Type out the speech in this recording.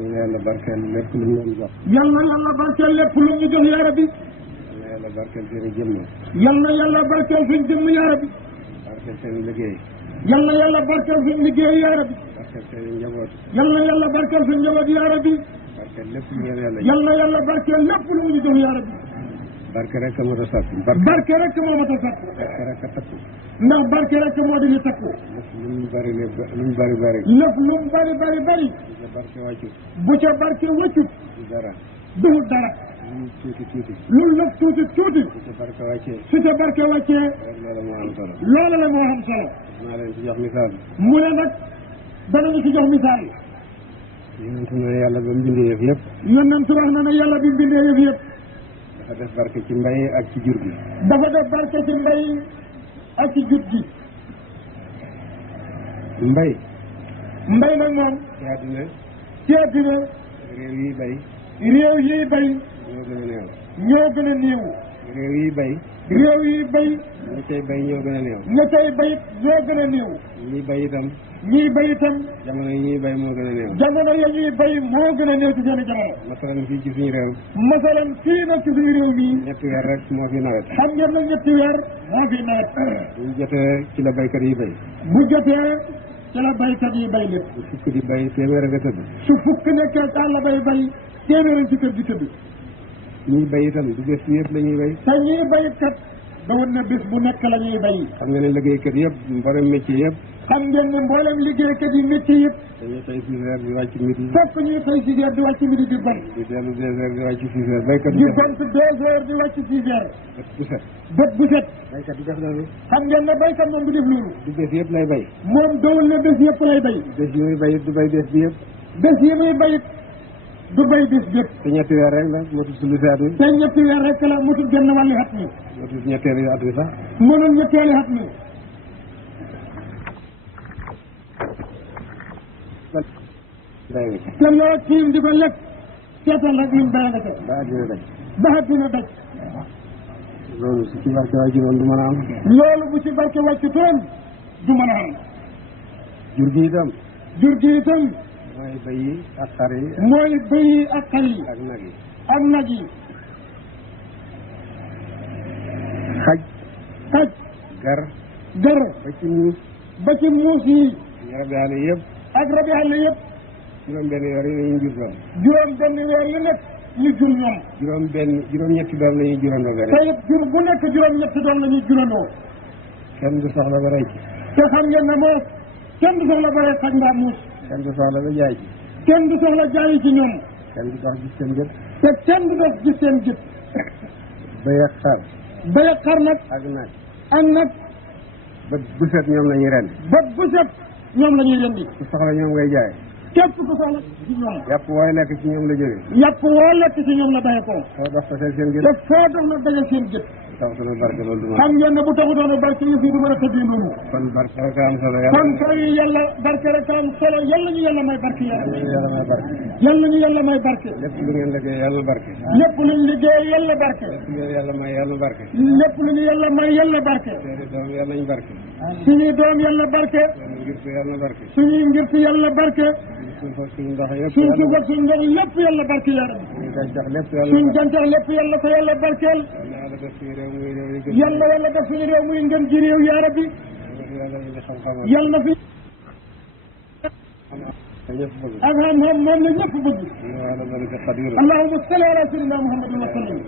yal na yàlla barkeel lépp lu mu leen jox. yal na yàlla barkeel lépp lu ñu jox yaa rabbi. yal na yàlla barkeel seen i jëmm. yal na yàlla barkeel seen jëmm yaa rabbi. barkeel seen i liggéey. yal na yàlla barkeel seen liggéey yaa rabbi. barkeel seen i njaboot. yal na yàlla barkeel seen njaboot yaa rabbi. barkeel lépp lu leen yàlla jox. yal na yàlla barkeel lépp lu ñu jox yaa rabbi. barke rek a mën a sàkk. barke rek moo mat a sàkk. barke rek a takku. ndax barke rek moo di li takku. lépp lu mu bari lu mu bari bari. lépp lu mu bari bari bari. bu ca barke wàccut. bu ca barke wëccut. du dara. duhul dara. lu mu tuuti tuuti. lu lëf tuuti tuuti. bu ca barke wàccee. su ca barke wàccee. rek loola moo am solo. loola la moo am solo. naa leen ci jox misaal. mu ne nag danañu ci jox misaal. yonent na yàlla ba mu bindee yëf yëpp. yonent wax na ne yàlla bi mu bindee yëf yëpp. dafa def barke ci mbay ak ci jur gi. dafa def barke ci mbay ak ci jut gi. mbay. mbay nag moom. ci àddina. ci àddina. réew yi bay. réew yi bay. ñoo gën a néew. ñoo gën a néew. réew yi bay. réew yi bay. ñi cay bay ñoo gën a néew. ña cay bay ñoo gën a néew. ñi bay itam. ñiy bay itam. jamono yi ñuy bay moo gën a néew. jamono ya ñuy bay moo gën a néew ci seen jamono. masalan fii ci suñu réew. masalan fii nag ci suñu réew mii. ñetti weer rek moo fi nawet. xam ngeen nag ñetti weer moo fi nawet. bu jotee ci la baykat yi bay. bu jotee ci la baykat yi bay lépp. bu fukk di bay téeméer a nga tëdd. su fukk nekkee ci àll bay bay téeméer ci kër gi tëdd. ñuy bay itam du bés bi yëpp la ñuy bay. te ñuy baykat da woon na bés bu nekk la ñuy bay. xam nga ne liggéeykat yëpp mboolem métier yëpp. xam ngeen ne mboolem liggéeykat yi métier yëpp. dañuy xëy 6 heures di wàcc midi. fekk ñuy xëy 6 heures di wàcc midi di gont. di dellu 2 heures di wàcc 6 heures. baykat di gont 2 heures di wàcc 6 heures. bët bu set. bët bu set. baykat du def loolu. xam ngeen ne baykat moom du def loolu. du bés yëpp lay bay. moom dawul ne bés yëpp lay bay. bés yi muy bay it du bay bés bi yëpp. bés yi muy bayit du bay bés bépp. te ñetti weer rek la motul sulu si at mi. te ñetti weer rek la mutul genn wàlli at mi. motul ñetteelu at mi sax. mënul ñetteeli at mi. bay wi. te loo tiim di ko lekk seetal rek luñ bay nga ca. ba àddina daj. ba àddina daj. loolu su ci barke waa juróom du mën a am. loolu bu ci barke wàcc toon du mën a am. jur gi itam. jur gi itam mooy bay yi ak xar yi. mooy bëy yi ak xar yi ak nag yi. ak nag yi. xaj. xaj. gar. gar. ba ci muus. ba ci muus yi. rabi àll yëpp. ak rabi àll yëpp. juróom benn weer yi lañuy jur doom. juróom benn weer yu nekk ñu jur ñoom. juróom ñetti doom la ñuy jurandoo benn. te it jur bu nekk juróom ñetti doom la ñuy jurandoo. kenn du soxla ba rey ci. te xam ngeen ne moom kenn du soxla bare xaj mbaa muus. kenn du soxla ba jaay ci. kenn du soxla jaayi ci ñoom. kenn du dox gis seen jët. te kenn du dox gis seen jët. bëy ak xar. bëy ak xar nag. ak nag. ak nag. bët bu set ñoom la ñuy rendi. bët bu set ñoom la ñuy rendi. ku soxla ñoom ngay jaay. képp ku soxla ci ñoom. yàpp wooy lekk ci ñoom la jógee. yàpp woo lekk ci ñoom la bàyyi ko. foo dox fa seen jët. te foo dox na daje seen jët. tax sama barke loolu du ma. xam ngeen ne bu taxutoon barke yi fii du mën a tëddee noonu. kon barke rek am solo kon kay yàlla barke rek am solo yàlla ñu yàlla may barke yàlla. yàlla may barke. yàlla ñu yàlla may barke. lépp lu ngeen liggéey yàlla barke. lépp luñ liggéey yàlla barke. lépp lu ngeen yàlla may yàlla barke. lépp lu ñu yàlla may yàlla barke. seeni doom yàlla ñu barke. suñuy doom yàlla barke. seeni ngir yàlla barke. suñuy ngir yàlla barke. suñ fa suñ ndox yëpp suñ suuf ak suñ ndox lépp yàlla barke yàlla. suñ gàncax lépp yàlla. suñ gàncax lépp yàlla ko yàlla barkeel. yàlla def suñu réew muy réew yi gën. yàlla yàlla def suñu réew muy ngën ji réew yaa rabbi. yàlla indi xam-xam. yàlla na fi. ñëpp bëgg. ak xam-xam moom la ñëpp bëgg. allahumma salli ala allahumma salli ala sayyidina muhammadin wa sallam.